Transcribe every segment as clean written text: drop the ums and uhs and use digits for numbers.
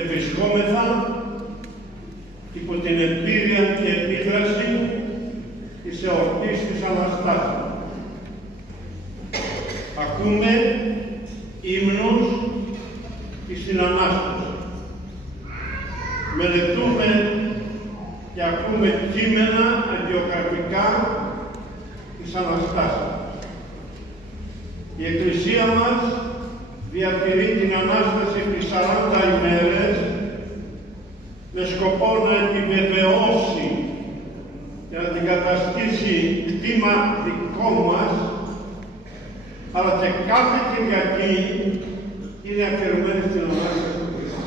ευρισκόμεθα υπό την επίρρεια και επίδραση της εορτής της Αναστάσεως. Ακούμε ύμνους στην Ανάσταση. Μελετούμε και ακούμε κείμενα αγιογραφικά της Αναστάσεως. Η Εκκλησία μας διατηρεί την Ανάσταση επί 40 ημέρες με σκοπό να επιβεβαιώσει και να την καταστήσει κτήμα δικό μας, αλλά και κάθε Κυριακή είναι αφιερωμένη στην Ανάσταση του Χριστού.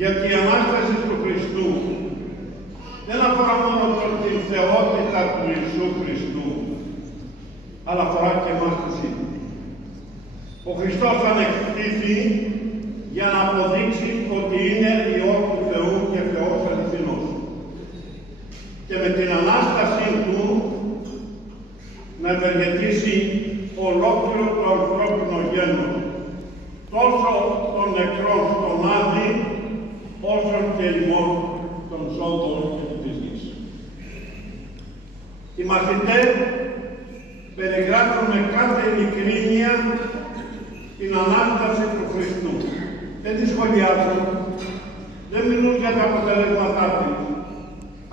Γιατί η Ανάσταση του Χριστού δεν αφορά μόνο την θεότητα του Ιησού Χριστού, αλλά αφορά και εμάς τους ίδιους. Ο Χριστός ανεκτήθη για να αποδείξει ότι είναι Υιός του Θεού και Θεός αληθινός. Και με την Ανάστασή Του να ευεργετήσει ολόκληρο το ανθρώπινο γένος, τόσο των νεκρών στον Άδη, όσο και ημών των ζώντων της γης. Οι μαθητές περιγράφουν με κάθε ειλικρίνεια την Ανάσταση του Χριστού. Δεν τη σχολιάζουν, δεν μιλούν για τα αποτελέσματά της,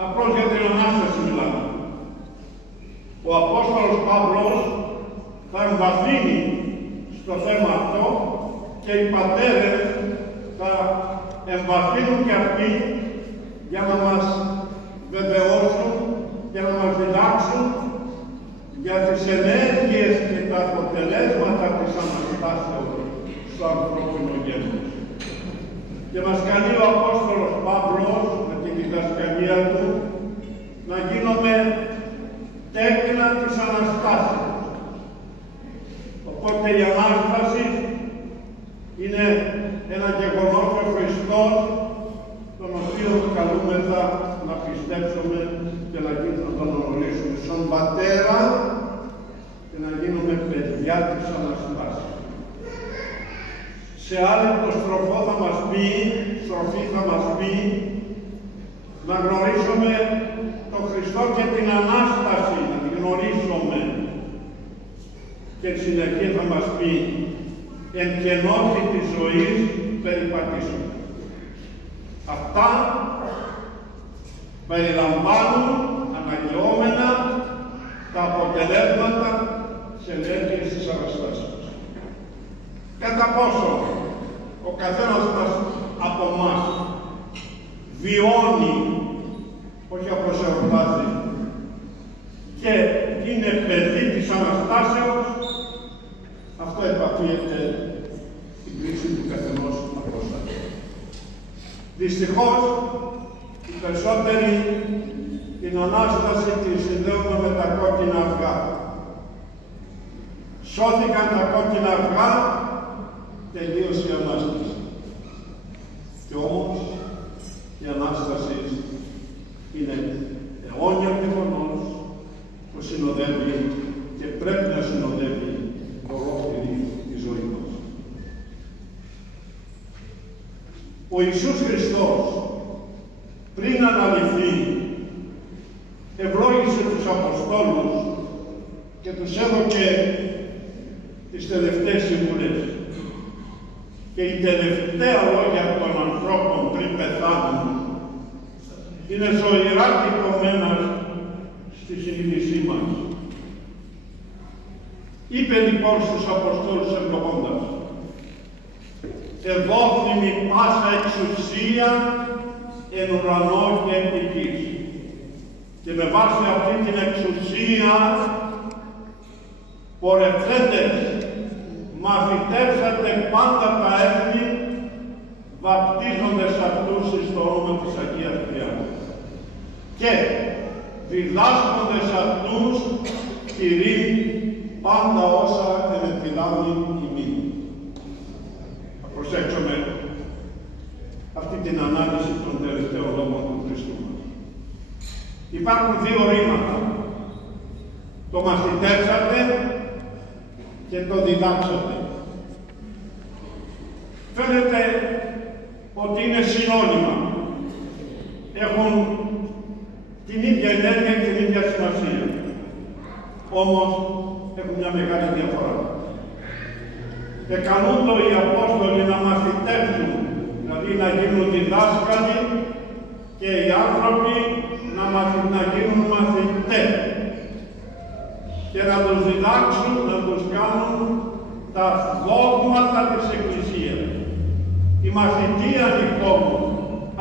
απλώς για την Ανάσταση μιλάνε. Ο Απόστολος Παύλος θα εμβαθύνει στο θέμα αυτό και οι πατέρες θα εμβαθύνουν και αυτοί για να μας βεβαιώσουν και να μας διδάξουν για τις ενέργειες και τα αποτελέσματα της Αναστάσεως στο ανθρώπινο γένος. Και μας καλεί ο Απόστολος Παύλος με τη διδασκαλία του να γίνουμε τέκνα της Αναστάσεως. Οπότε η Ανάσταση είναι ένα γεγονός ο Χριστός, τον οποίο καλούμεθα να πιστέψουμε και να τον γνωρίσουμε σαν Πατέρα και να γίνουμε παιδιά της Αναστάσεως. Σε άλλη στροφή θα μας πει να γνωρίσουμε τον Χριστό και την Ανάσταση, να την γνωρίσουμε. Και συνεχεία θα μας πει εν κενώθη της ζωής περιπατήσουμε. Αυτά περιλαμβάνουν αναγγεώμενα τα αποτελέσματα της ενέργειας της Αναστάσεως. Κατά πόσο ο καθένας μας από εμάς βιώνει, όχι απλώς εορτάζει, και είναι παιδί της Αναστάσεως, αυτό επαφίεται την κρίση του καθενός από εσάς. Δυστυχώς, οι περισσότεροι την Ανάσταση τη συνδέουμε με τα κόκκινα αυγά. Σώθηκαν τα κόκκινα αυγά, τελείωσε η Ανάσταση. Κι όμως, η Ανάσταση είναι αιώνιο γεγονός που συνοδεύει και πρέπει να συνοδεύει ολόκληρη τη ζωή μας. Ο Ιησούς Χριστός, πριν αναλυθεί, ευλόγησε τους Αποστόλους και τους έδωκε τις τελευταίες συμβουλές. Και η τελευταία λόγια των ανθρώπων πριν πεθάνουν είναι ζωηρά τυπωμένα στη συνείδησή μας. Είπε λοιπόν στους Αποστόλους ευλογώντας: «Εδόθημη πάσα εξουσία εν ουρανό και επί γης». Και με βάση αυτή την εξουσία πορευθέντες, μαθητεύσατε πάντα τα έθνη, βαπτίζοντες αυτούς στο όνομα της Αγίας Τριάδας και διδάσκοντες αυτούς Κυρίν πάντα όσα ενεπιλάβει ημί. Θα προσέξουμε αυτή την ανάλυση των τελευταίων λόγων του Χριστού μας. Υπάρχουν δύο ρήματα. Το μαθητεύσατε και το διδάξατε. Φαίνεται ότι είναι συνώνυμα. Έχουν την ίδια ενέργεια και την ίδια σημασία. Όμως έχουν μια μεγάλη διαφορά. Εκαλούνται οι Απόστολοι να μαθητεύσουν, δηλαδή να γίνουν διδάσκαλοι, και οι άνθρωποι να γίνουν μαθητές και να τους διδάξουν, να τους κάνουν τα δόγματα της Εκκλησίας. Η μαθητεία λοιπόν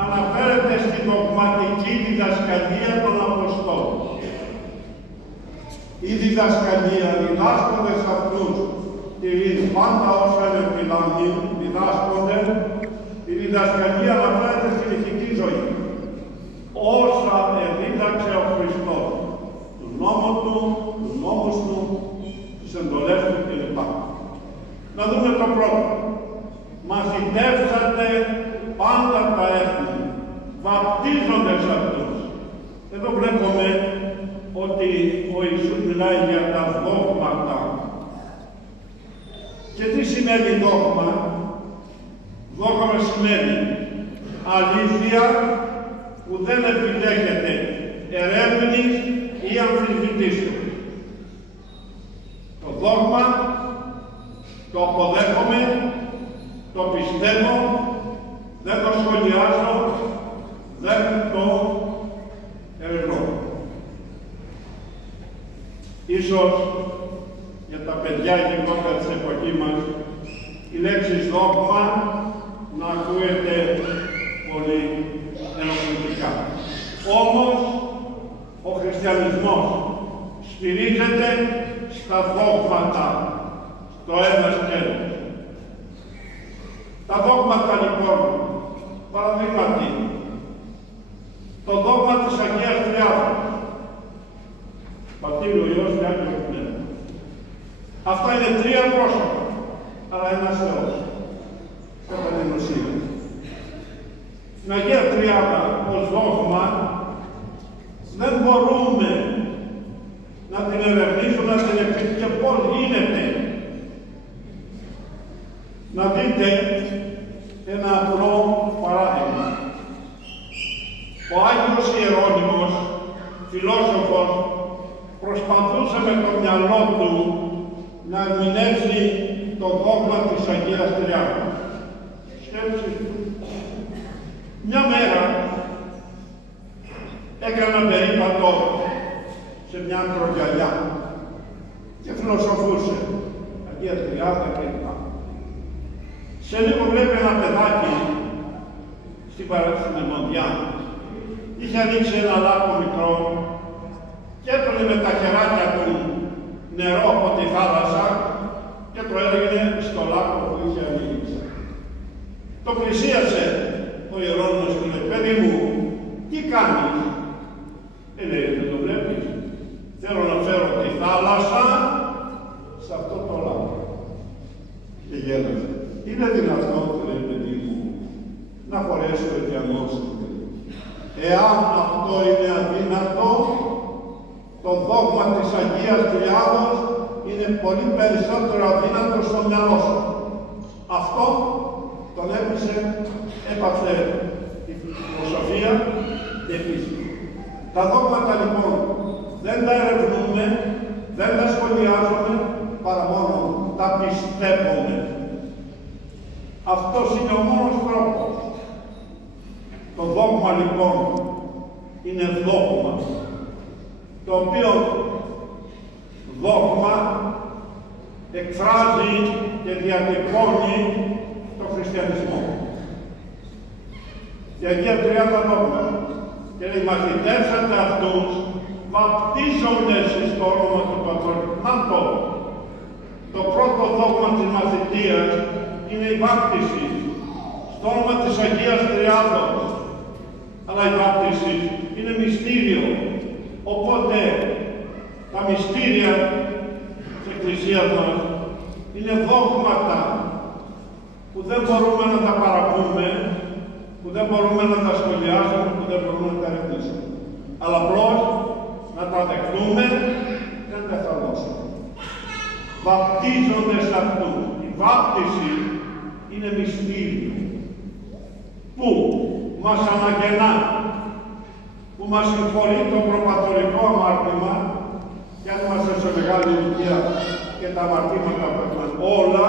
αναφέρεται στη δογματική διδασκαλία των Αποστόλων. Η διδασκαλία, διδάσκονται σε αυτούς, τηρείς πάντα όσα διδάσκονται. Η διδασκαλία αναφέρεται στην ηθική ζωή. Όσα εδίδαξε ο Χριστός, του νόμου του, τους νόμους του, τις εντολές του κλπ. Να δούμε το πρώτο. Μαθητεύσατε πάντα τα έθνη, βαπτίζονται σε αυτούς. Εδώ βλέπουμε ότι ο Ιησούς μιλάει για τα δόγματα. Και τι σημαίνει δόγμα? Δόγμα σημαίνει αλήθεια που δεν επιδέχεται ερεύνης ή αμφισβητήσεων. Το δόγμα το αποδέχομαι, το πιστεύω, δεν το σχολιάζω, δεν το ερευνώ. Ίσως για τα παιδιά γυναίκα της εποχής μας η λέξη δόγμα να ακούεται πολύ ενοχλητικά. Όμως ο χριστιανισμός στηρίζεται στα δόγματα, στο ένα σκέλος. Τα δόγματα λοιπόν, παραδείγματι, το δόγμα της Αγίας Τριάδας, Πατήρ, ο Υιός και Άγιος Πνεύμα. Αυτά είναι τρία πρόσωπα, αλλά ένας Θεός, κατά την ουσία. Στην Αγία Τριάδα, ως δόγμα, δεν μπορούμε να την ερευνήσουμε, να την εξηγήσουμε και πώς γίνεται. Να δείτε ένα απλό παράδειγμα. Ο Άγιος Ιερώνυμος, φιλόσοφος, προσπαθούσε με το μυαλό του να ερμηνεύσει το δόγμα της Αγίας Τριάδας. Σκέψεις του. Μια μέρα έκανα περίπατο σε μια ακρογιαλιά και φιλοσοφούσε. Αγία Τριάδα κλπ. Σε λίγο βλέπει ένα παιδάκι στην Αιμονδιά. Είχε ανοίξει ένα λάκκο μικρό και έπαιρνε με τα χεράκια του νερό από τη θάλασσα και το έδινε στο λάκκο που είχε ανοίξει. Το πλησίασε ο Ιερώνυμος και λέει, παιδί μου, τι κάνεις? Λέει, δεν το βλέπεις? Θέλω να φέρω τη θάλασσα σε αυτό το λάκκο. Και γέλασε. Είναι δυνατόν, λέει, παιδί μου, να χωρέσει ο ωκεανός? Εάν αυτό είναι αδύνατο, το δόγμα της Αγίας Τριάδος είναι πολύ περισσότερο αδύνατο στο μυαλό σου. Αυτό τον έπαθε η φιλοσοφία και πίστη. Τα δόγματα λοιπόν δεν τα ερευνούμε, δεν τα σχολιάζουμε, παρά μόνο τα πιστεύουμε. Αυτός είναι ο μόνος τρόπος. Το δόγμα λοιπόν είναι δόγμα, το οποίο δόγμα εκφράζει και διατυπώνει το χριστιανισμό. Η Αγία Τριάδα δόγμα και λέει, μαθητεύσατε αυτούς, βαπτίζοντες στο όνομα του Πατρός. Το πρώτο δόγμα της μαθητείας είναι η βάπτιση στο όνομα της Αγίας Τριάδος. Αλλά η βάπτιση είναι μυστήριο. Οπότε τα μυστήρια της Εκκλησίας μας είναι δόγματα που δεν μπορούμε να τα παραπούμε, που δεν μπορούμε να τα σχολιάσουμε, που δεν μπορούμε να τα ερευνήσουμε. Αλλά απλώς να τα δεχτούμε και να τα εφαρμόσουμε. Βαπτίζονται σε αυτούς. Η βάπτιση είναι μυστήριο που μας αναγεννά, που μας συγχωρεί το προπατορικό αμάρτημα, και αν είμαστε σε μεγάλη ηλικία και τα αμαρτήματα περνάνε όλα,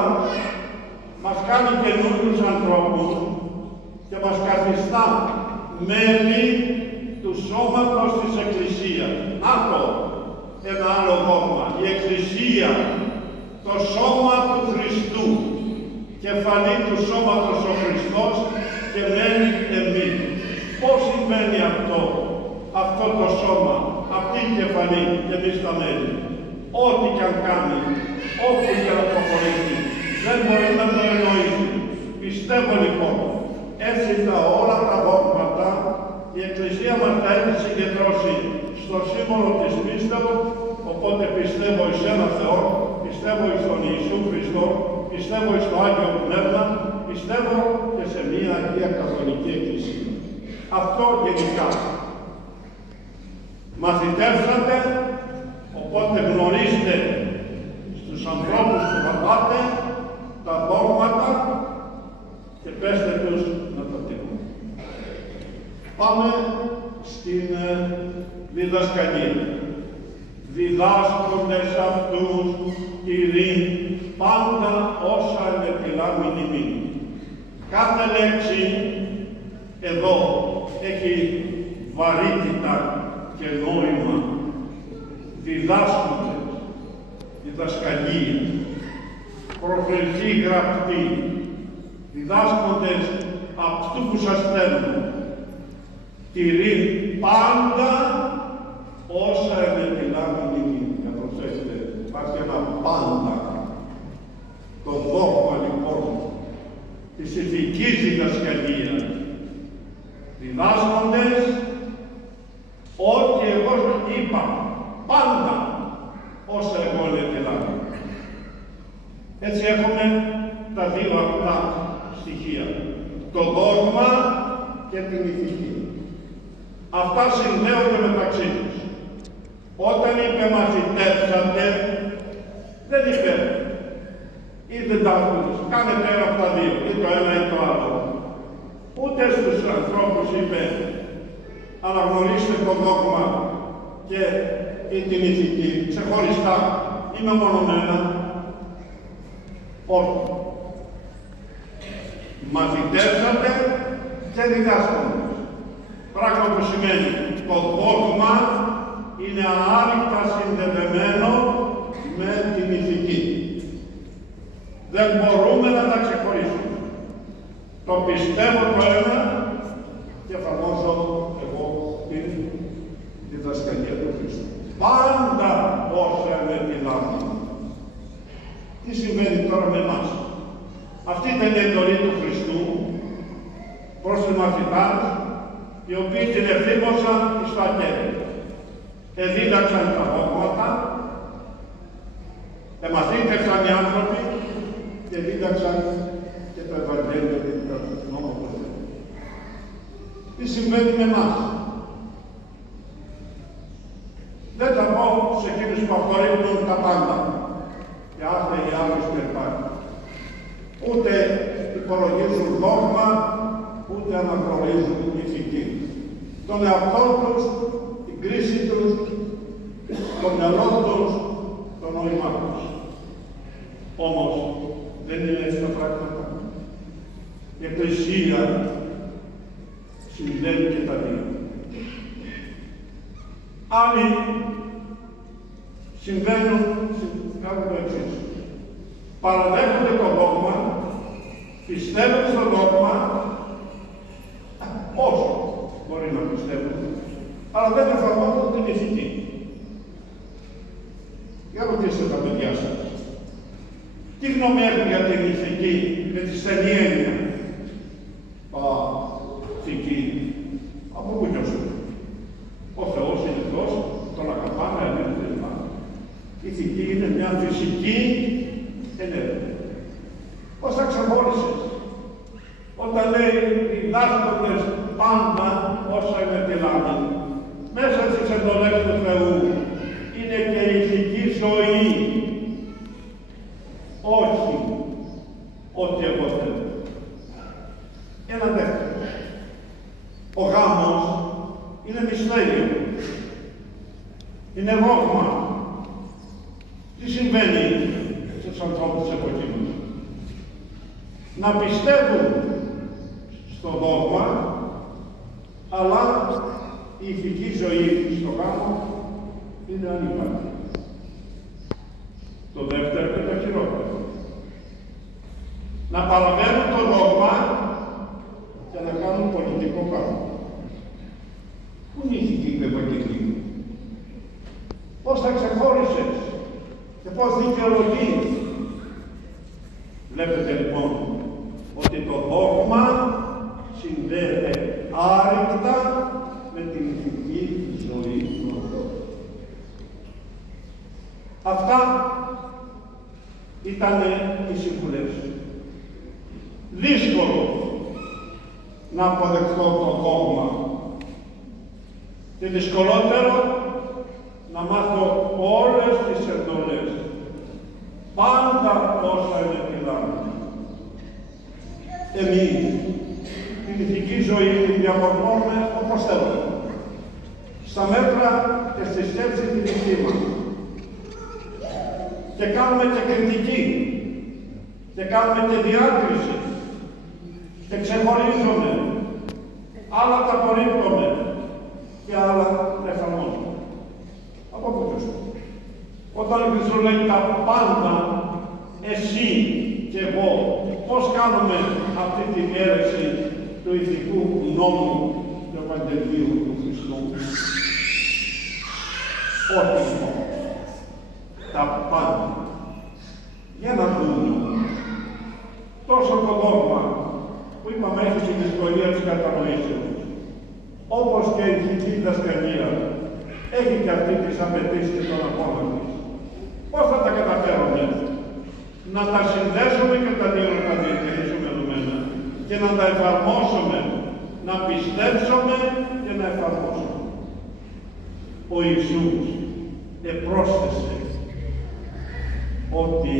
μας κάνει καινούριους ανθρώπους και μας καθιστά μέλη του σώματος της Εκκλησίας. Αυτό ένα άλλο δόγμα. Η Εκκλησία, το σώμα του Χριστού, κεφαλή του σώματος ο Χριστός και μέλη εμείς. Πώς συμβαίνει αυτό το σώμα, αυτή η κεφαλή και εμείς τα μέλη? Ό,τι και αν κάνει, όπου και να προχωρήσει, δεν μπορεί να το εννοήσει. Πιστεύω λοιπόν, έτσι όλα τα δόγματα η Εκκλησία μας τα έχει συγκεντρώσει στο σύμβολο της πίστεως, οπότε πιστεύω εις ένα Θεό, πιστεύω εις τον Ιησού Χριστό, πιστεύω εις το Άγιο Πνεύμα, πιστεύω και σε μια Αγία Καθολική Εκκλησία. Αυτό γενικά. Μαθητεύσατε, οπότε γνωρίστε στους ανθρώπους που θα πάτε τα δόγματα και πέστε τους να τα τηρούν. Πάμε στην διδασκαλία. Διδάσκοντες αυτούς τηρήν πάντα όσα ενεπιλάμην ημίν. Κάθε λέξη εδώ έχει βαρύτητα και νόημα. Διδάσκοντες, διδασκαλία, προφερθεί γραπτή, διδάσκοντες αυτού που σας στέλνουν. Τηρήν πάντα όσα ενεπιλάμην ημίν. Να προσέχετε, υπάρχει ένα πάντα. Το δόγμα λοιπόν της ηθικής διδασκαλίας. Διδάσκοντες ό,τι εγώ είπα, πάντα όσα εγώ ενεπιλάμην. Έτσι έχουμε τα δύο αυτά στοιχεία. Το δόγμα και την ηθική. Αυτά συνδέονται μεταξύ τους. Όταν είπε μαθητεύσατε, δεν είπε ή διδάσκοντες, κάνετε ένα από τα δύο, ή το ένα ή το άλλο. Ούτε στους ανθρώπους είπε αναγνωρίστε το δόγμα και την ηθική ξεχωριστά ή μεμονωμένα. Όχι. Μαθητεύσατε και διδάσκοντες. Πράγμα που σημαίνει το δόγμα είναι άρρηκτα συνδεδεμένο με την ηθική. Δεν μπορούμε να τα ξεχωρίσουμε. Το πιστεύω το ένα και εφαρμόζω εγώ την διδασκαλία του Χριστού. Πάντα όσα ενεπιλάμην. Τι συμβαίνει τώρα με εμάς? Αυτή ήταν η εντολή του Χριστού προς τους μαθητάς, οι οποίοι την εφήμωσαν στα χέρια. Εδίδαξαν τα δόγματα, εμαθήτευσαν οι άνθρωποι και δίδαξαν και το Ευαγγέλιο και τον νόμο του Θεού. Τι συμβαίνει με εμάς? Δεν θα πω σε εκείνους που απορρίπτουν τα πάντα και άθεοι άλλους κλπ. Ούτε υπολογίζουν δόγμα, ούτε αναγνωρίζουν ηθική. Τον εαυτό τους, την κρίση τους, το μυαλό τους, το νόημά τους. Όμως, δεν είναι έτσι τα πράγματα. Η Εκκλησία συνδέει και τα δύο. Άλλοι συμβαίνουν, κάνουν το εξής. Παραδέχονται το δόγμα, πιστεύουν στο δόγμα, όσο μπορεί να πιστεύουν, αλλά δεν εφαρμόζουν την ηθική. Για ρωτήστε τα παιδιά σας. Τι γνώμη έχουν για την ηθική, με τη στενή έννοια? Ηθική. Από πού νιώσουν? Ο Θεός είναι Θεός, τον αγαπάμε, δεν πάμε. Η ηθική είναι μια φυσική ενέργεια. Πώς θα ξεχώρισες? Όταν λέει διδάσκοντες πάντα όσα ενεπιλάμην, μέσα στις εντολές του Θεού είναι και η ηθική ζωή. Όχι ό,τι εγώ θέλω. πιστεύουν στο δόγμα, αλλά η ηθική ζωή στο γάμο είναι ανύπαρκτη. Το δεύτερο είναι το χειρότερο. Να παραβαίνουν το δόγμα και να κάνουν πολιτικό γάμο. Πού είναι η ηθική παιδαγωγική? Πώς θα ξεχώρισες και πώς δικαιολογείς? Βλέπετε λοιπόν ότι το δόγμα συνδέεται άρρηκτα με την ηθική ζωή του ανθρώπου. Αυτά ήταν οι συμβουλές. Δύσκολο να αποδεχθώ το δόγμα και δυσκολότερο να μάθω όλες τις εντολές, πάντα όσα είναι πιλάνε. Εμείς την ηθική ζωή την διαμορφώνουμε όπως θέλουμε, στα μέτρα και στη σκέψη τη δική μας. Και κάνουμε και κριτική, και κάνουμε και διάκριση, και ξεχωρίζουμε, άλλα τα απορρίπτουμε και άλλα τα εφαρμόζουμε. Από πού το σου. Όταν ο Χριστός λέει τα πάντα, εσύ και εγώ, πώς κάνουμε αυτή τη διέρεση του ηθικού νόμου του Ευαγγελίου του Χριστού? Όχι λοιπόν. Τα πάντα. Για να δούμε. Τόσο το δόγμα που είπαμε έχει τη δυσκολία της κατανοήσεως, όπως και η ηθική διδασκαλία, έχει και αυτή τις απαιτήσεις των αγώνων της. Πώς θα τα καταφέρουμε? Να τα συνδέσουμε και τα δύο να τα διατηρήσουμε ενωμένα και να τα εφαρμόσουμε, να πιστέψουμε και να εφαρμόσουμε. Ο Ιησούς επρόσθεσε ότι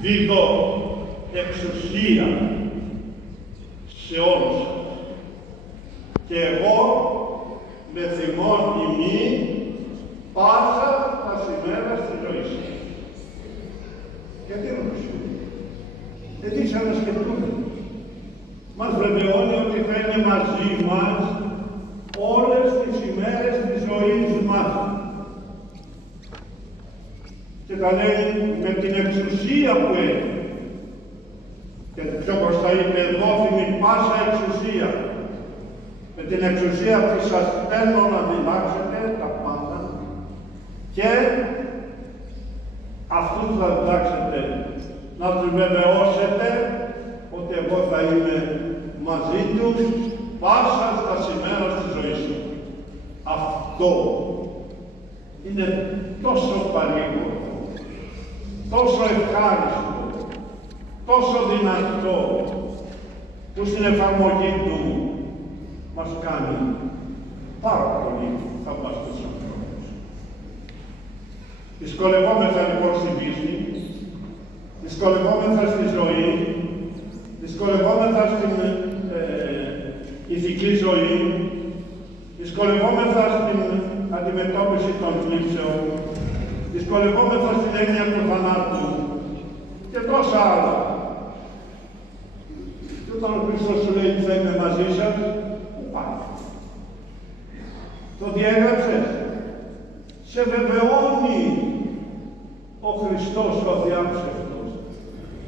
δίδω εξουσία σε όλους και εγώ με θυμών ημί πάσα τα σημέρα στη ζωή σου. Γιατί ρωτήσω? Γιατί σαν να σκεφτούμε. Μας βεβαιώνει ότι θα είναι μαζί μας όλες τις ημέρες της ζωής μας. Και τα λέει με την εξουσία που έχει. Και πιο μπροστά είπε, δόθημη πάσα εξουσία. Με την εξουσία αυτή σας παίρνω να διδάξετε τα πάντα και αυτούς θα διδάξετε να τους βεβαιώσετε ότι εγώ θα είμαι μαζί τους πάσα στα σημεία της ζωής του. Αυτό είναι τόσο παρήγορο, τόσο ευχάριστο, τόσο δυνατό, που στην εφαρμογή του μας κάνει πάρα πολύ θαυμαστούς ανθρώπους. Δυσκολευόμεθα λοιπόν στην πίστη, δυσκολευόμεθα στη ζωή, δυσκολευόμεθα στην ηθική ζωή, δυσκολευόμεθα στην αντιμετώπιση των θλίψεων, δυσκολευόμεθα στην έννοια του θανάτου και τόσα άλλα. Και όταν ο Χριστός σου λέει θα είμαι μαζί σας, πού πάει? Το διέγραψες. Σε βεβαιώνει ο Χριστός ο αδιάψευτος,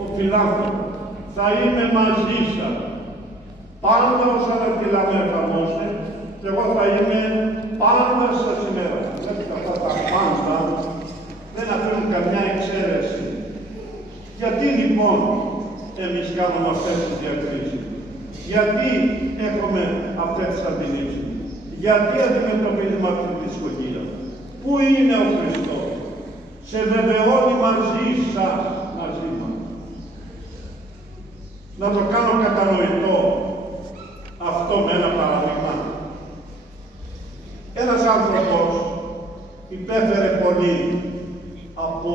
ο φιλάνθρωπος. Θα είμαι μαζί σας. Πάντα όσα να μιλάμε εφαρμόστε, και εγώ θα είμαι πάντα στα σημεία. Βλέπετε αυτά τα πάντα δεν αφήνουν καμιά εξαίρεση. Γιατί λοιπόν εμείς κάνουμε αυτές τις διακρίσεις? Γιατί έχουμε αυτές τις αντιλήψεις? Γιατί αντιμετωπίζουμε αυτή τη δυσκολία? Πού είναι ο Χριστός? Σε βεβαιώνει μαζί σας, μαζί μας. Να το κάνω κατανοητό αυτό με ένα παράδειγμα. Ένας άνθρωπος υπέφερε πολύ από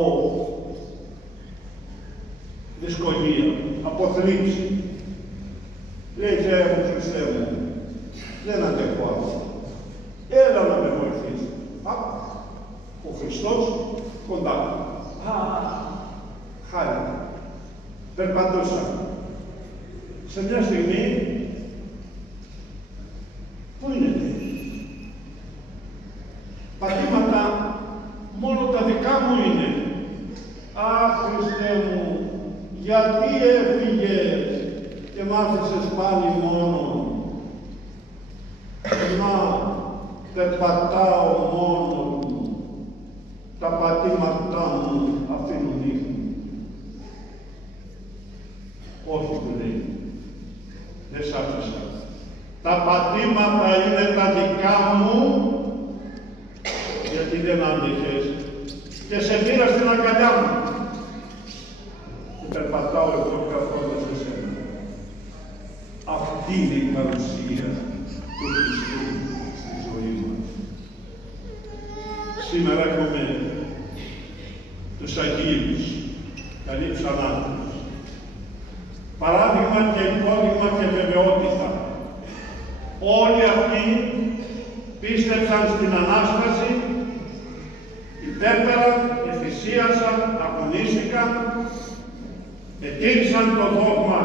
δυσκολία, από θλίψη. Λέει, Θεέ μου, Χριστέ μου, δεν αντέχω άλλο. Έλα να με βοηθήσει. Ο Χριστός κοντά. περπατούσα. Σε μια στιγμή, πού είναι? Πατήματα μόνο τα δικά μου είναι. Αχ, Χριστέ μου, γιατί έφυγες και μ' άφησες πάλι μόνο? Να, περπατάω μόνο μου, τα πατήματά μου αφήνουν ίχνη. Όχι, του λέει, δεν σ' άφησα. Τα πατήματα είναι τα δικά μου, γιατί δεν άντεχες και σε πήρα στην αγκαλιά μου. Και περπατάω εδώ καθόλου σε σένα. Αυτή είναι η παρουσία του Χριστού στη ζωή μας. Σήμερα έχουμε τους Αγίους, καλή ψανάτους. Παράδειγμα και υπόδειγμα και βεβαιότητα. Όλοι αυτοί πίστεψαν στην Ανάσταση, υπέφεραν, εφησίασαν, αγωνίστηκαν, ετήρησαν το δόγμα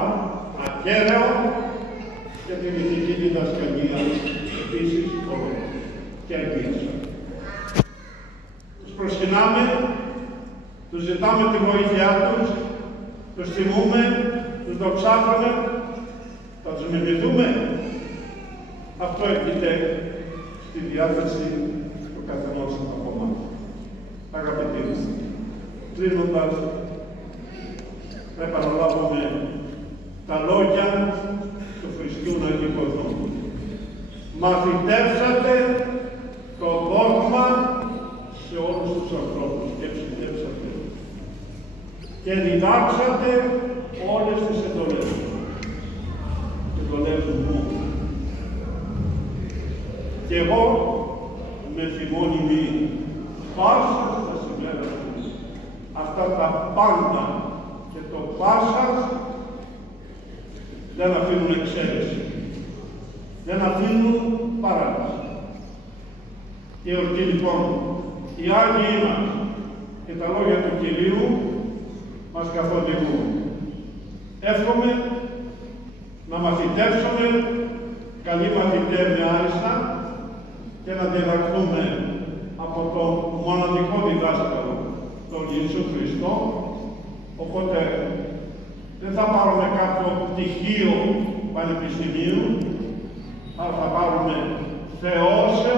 ακέραιο και την ηθική διδασκαλία επίσης και αγγίασαν. Τους προσκυνάμε, τους ζητάμε τη βοήθειά τους, τους τιμούμε, τους δοξάζουμε, θα τους μιμηθούμε. Αυτό έρχεται στη διάθεση του καθενός από εμάς. Αγαπητοί μου, κλείνοντας, θα επαναλάβουμε τα λόγια του Χριστού Νικοδόμου. Μαθητεύσατε το δόγμα σε όλους τους ανθρώπους και ψητεύσατε και διδάξατε όλες τις εντολές μου. Και εγώ με θυμώνυμη πάσα στα σημεία του. Αυτά τα πάντα και το πάσα δεν αφήνουν εξαίρεση. Δεν αφήνουν παράδοση. Και εορτή λοιπόν, οι Άγιοι μας και τα λόγια του Κυρίου μας καθοδηγούν. Εύχομαι να μαθητεύσουμε καλοί μαθητές με άριστα και να διδαχθούμε από τον μοναδικό διδάσκαλο, τον Ιησού Χριστό. Οπότε δεν θα πάρουμε κάποιο πτυχίο πανεπιστημίου, αλλά θα πάρουμε θεώσε